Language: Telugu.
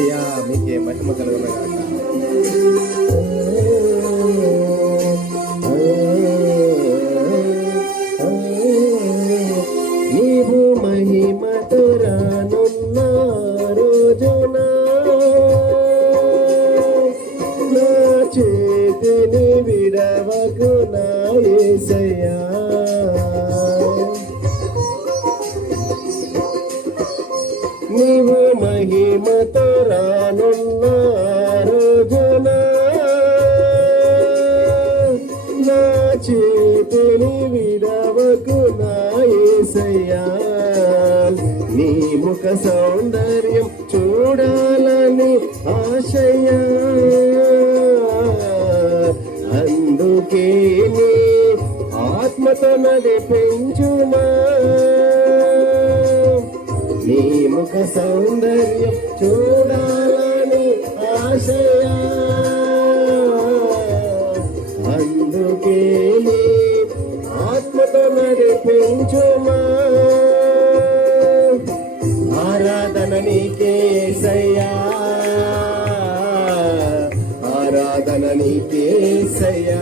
అయ్యా మీకే మహిమ కలుగునగాక. నీవు మహిమతో రానున్న రోజున నా చేతిని విడవకు నా యేసయ్యా. నీవు మహిమతో రానున్న రోజున నా చేతిని విడవకు నా యేసయ్యా. నీ ముఖ సౌందర్యం చూడాలని ఆశయ్యా. అందుకే నీ ఆత్మతో నడిపించుమా. నీ ముఖ సౌందర్యం చూడాలని ఆశయా. అందుకే నీ ఆత్మతో నడిపించుమా. ఆరాధన నీకే యేసయ్యా, ఆరాధన నీకే యేసయ్యా.